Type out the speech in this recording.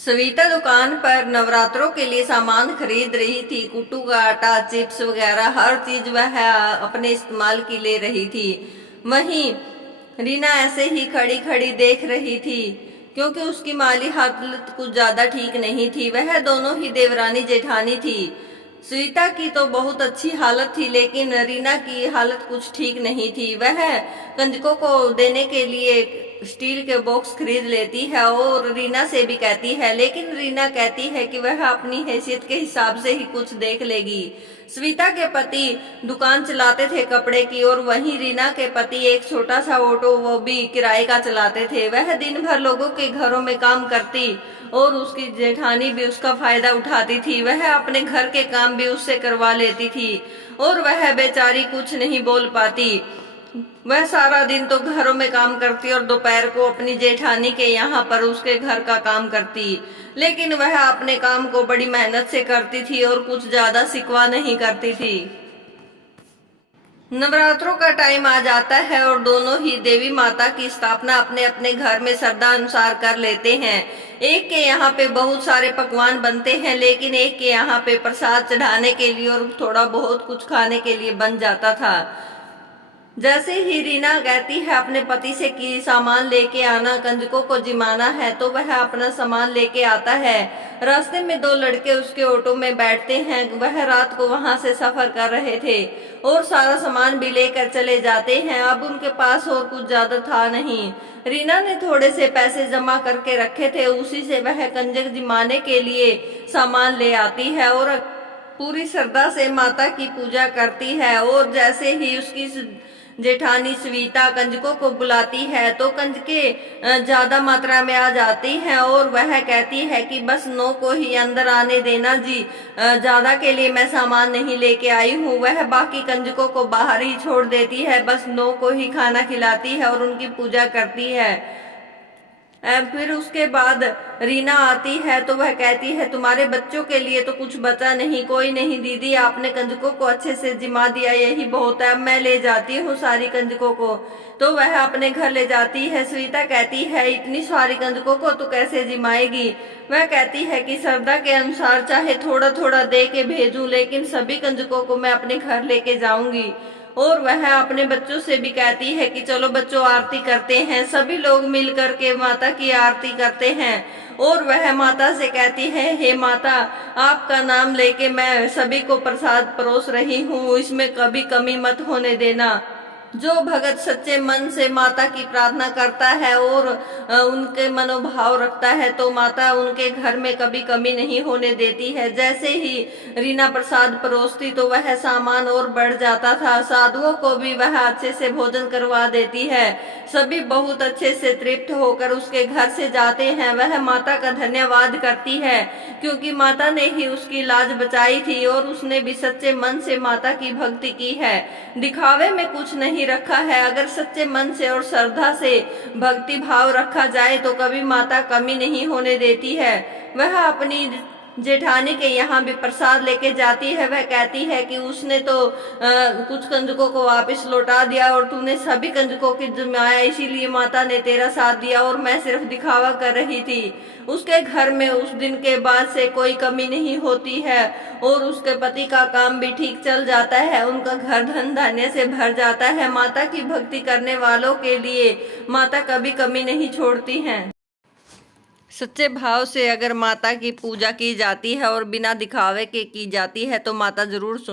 सविता दुकान पर नवरात्रों के लिए सामान खरीद रही थी। कुट्टू का आटा, चिप्स वगैरह हर चीज वह अपने इस्तेमाल की ले रही थी। वहीं रीना ऐसे ही खड़ी खड़ी देख रही थी, क्योंकि उसकी माली हालत कुछ ज्यादा ठीक नहीं थी। वह दोनों ही देवरानी जेठानी थी। सविता की तो बहुत अच्छी हालत थी, लेकिन रीना की हालत कुछ ठीक नहीं थी। वह कंजकों को देने के लिए स्टील के बॉक्स खरीद लेती है और रीना से भी कहती है, लेकिन रीना कहती है कि वह अपनी हैसियत के हिसाब से ही कुछ देख लेगी। सविता के पति दुकान चलाते थे कपड़े की, और वहीं रीना के पति एक छोटा सा ऑटो, वो भी किराए का चलाते थे। वह दिन भर लोगों के घरों में काम करती और उसकी जेठानी भी उसका फायदा उठाती थी। वह अपने घर के काम भी उससे करवा लेती थी और वह बेचारी कुछ नहीं बोल पाती। वह सारा दिन तो घरों में काम करती और दोपहर को अपनी जेठानी के यहाँ पर उसके घर का काम करती, लेकिन वह अपने काम को बड़ी मेहनत से करती थी और कुछ ज्यादा शिकवा नहीं करती थी। नवरात्रों का टाइम आ जाता है और दोनों ही देवी माता की स्थापना अपने अपने घर में श्रद्धा अनुसार कर लेते हैं। एक के यहाँ पे बहुत सारे पकवान बनते हैं, लेकिन एक के यहाँ पे प्रसाद चढ़ाने के लिए और थोड़ा बहुत कुछ खाने के लिए बन जाता था। जैसे ही रीना कहती है अपने पति से कि सामान लेके आना, कंजकों को जिमाना है, तो वह अपना सामान लेके आता है। रास्ते में दो लड़के उसके ऑटो में बैठते हैं। वह रात को वहां से सफर कर रहे थे और सारा सामान भी लेकर चले जाते हैं। अब उनके पास और कुछ ज्यादा था नहीं। रीना ने थोड़े से पैसे जमा करके रखे थे, उसी से वह कंजक जिमाने के लिए सामान ले आती है और पूरी श्रद्धा से माता की पूजा करती है। और जैसे ही उसकी जेठानी सविता कंजकों को बुलाती है, तो कंजके ज्यादा मात्रा में आ जाती हैं और वह कहती है कि बस 9 को ही अंदर आने देना जी, ज्यादा के लिए मैं सामान नहीं लेके आई हूँ। वह बाकी कंजकों को बाहर ही छोड़ देती है, बस 9 को ही खाना खिलाती है और उनकी पूजा करती है। फिर उसके बाद रीना आती है तो वह कहती है, तुम्हारे बच्चों के लिए तो कुछ बचा नहीं। कोई नहीं दीदी, आपने कंजकों को अच्छे से जिमा दिया, यही बहुत है। अब मैं ले जाती हूँ सारी कंजकों को। तो वह अपने घर ले जाती है। सविता कहती है, इतनी सारी कंजकों को तो कैसे जिमाएगी। वह कहती है कि श्रद्धा के अनुसार चाहे थोड़ा थोड़ा दे के भेजूं, लेकिन सभी कंजकों को मैं अपने घर लेके जाऊंगी। और वह अपने बच्चों से भी कहती है कि चलो बच्चों आरती करते हैं। सभी लोग मिल करके माता की आरती करते हैं और वह माता से कहती है, हे माता, आपका नाम लेके मैं सभी को प्रसाद परोस रही हूँ, इसमें कभी कमी मत होने देना। जो भगत सच्चे मन से माता की प्रार्थना करता है और उनके मनोभाव रखता है, तो माता उनके घर में कभी कमी नहीं होने देती है। जैसे ही रीना प्रसाद परोसती तो वह सामान और बढ़ जाता था। साधुओं को भी वह अच्छे से भोजन करवा देती है। सभी बहुत अच्छे से तृप्त होकर उसके घर से जाते हैं। वह माता का धन्यवाद करती है, क्योंकि माता ने ही उसकी लाज बचाई थी और उसने भी सच्चे मन से माता की भक्ति की है। दिखावे में कुछ नहीं रखा है। अगर सच्चे मन से और श्रद्धा से भक्ति भाव रखा जाए तो कभी माता कमी नहीं होने देती है। वह अपनी जेठानी के यहाँ भी प्रसाद लेके जाती है। वह कहती है कि उसने तो कुछ कंजकों को वापस लौटा दिया और तूने सभी कंजकों की जिमाया, इसीलिए माता ने तेरा साथ दिया और मैं सिर्फ दिखावा कर रही थी। उसके घर में उस दिन के बाद से कोई कमी नहीं होती है और उसके पति का काम भी ठीक चल जाता है। उनका घर धन धान्य से भर जाता है। माता की भक्ति करने वालों के लिए माता कभी कमी नहीं छोड़ती हैं। सच्चे भाव से अगर माता की पूजा की जाती है और बिना दिखावे के की जाती है, तो माता जरूर सुन